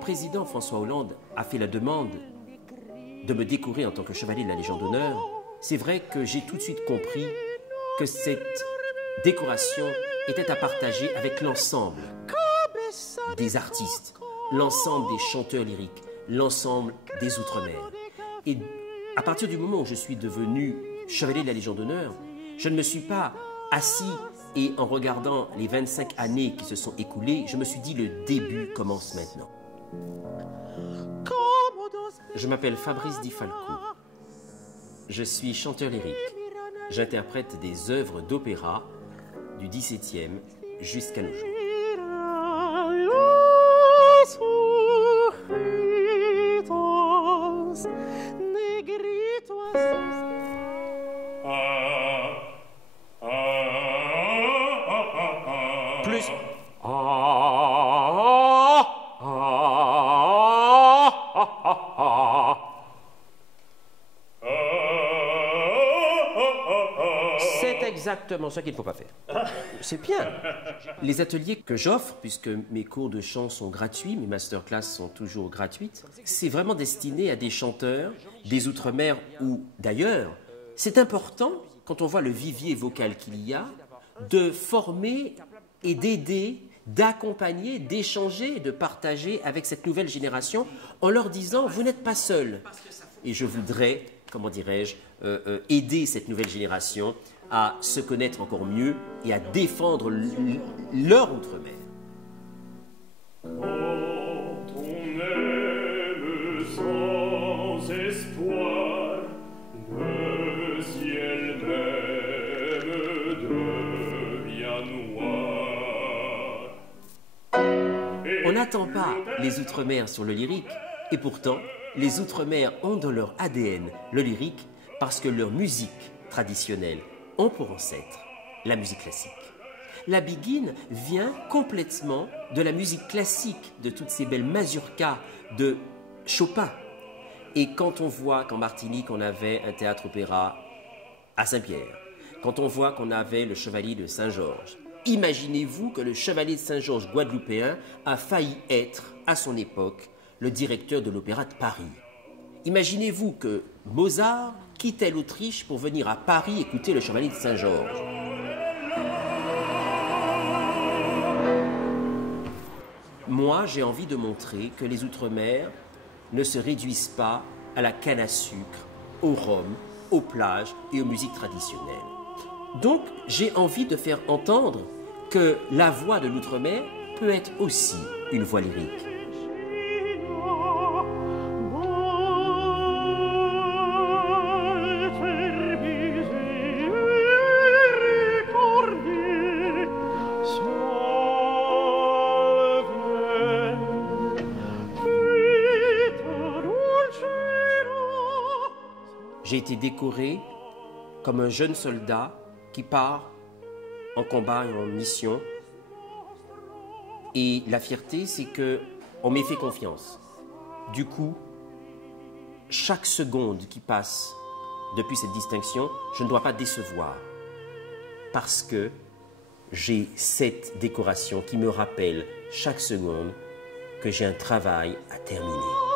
président François Hollande a fait la demande de me décorer en tant que chevalier de la Légion d'honneur, c'est vrai que j'ai tout de suite compris que cette décoration était à partager avec l'ensemble des artistes, l'ensemble des chanteurs lyriques, l'ensemble des Outre-mer. Et à partir du moment où je suis devenu chevalier de la Légion d'honneur, je ne me suis pas assis et en regardant les 25 années qui se sont écoulées, je me suis dit le début commence maintenant. Je m'appelle Fabrice Di Falco. Je suis chanteur lyrique. J'interprète des œuvres d'opéra du XVIIe jusqu'à nos jours. Plus. C'est exactement ce qu'il ne faut pas faire. C'est bien. Les ateliers que j'offre, puisque mes cours de chant sont gratuits, mes masterclass sont toujours gratuites, c'est vraiment destiné à des chanteurs des Outre-mer ou d'ailleurs. C'est important, quand on voit le vivier vocal qu'il y a, de former et d'aider, d'accompagner, d'échanger, de partager avec cette nouvelle génération en leur disant « vous n'êtes pas seuls ». Et je voudrais, comment dirais-je, aider cette nouvelle génération à se connaître encore mieux et à défendre leur Outre-mer. Quand on aime sans espoir, le ciel même devient noir. On n'attend pas les Outre-mer sur le lyrique, et pourtant, les Outre-mer ont dans leur ADN le lyrique parce que leur musique traditionnelle ont pour ancêtre la musique classique. La biguine vient complètement de la musique classique, de toutes ces belles mazurkas de Chopin. Et quand on voit qu'en Martinique, on avait un théâtre-opéra à Saint-Pierre, quand on voit qu'on avait le Chevalier de Saint-Georges, imaginez-vous que le Chevalier de Saint-Georges guadeloupéen a failli être, à son époque, le directeur de l'Opéra de Paris. Imaginez-vous que Mozart quittait l'Autriche pour venir à Paris écouter le Chevalier de Saint-Georges. Moi, j'ai envie de montrer que les Outre-mer ne se réduisent pas à la canne à sucre, au rhum, aux plages et aux musiques traditionnelles. Donc, j'ai envie de faire entendre que la voix de l'Outre-mer peut être aussi une voix lyrique. J'ai été décoré comme un jeune soldat qui part en combat et en mission. Et la fierté, c'est qu'on m'ait fait confiance. Du coup, chaque seconde qui passe depuis cette distinction, je ne dois pas décevoir. Parce que j'ai cette décoration qui me rappelle chaque seconde que j'ai un travail à terminer.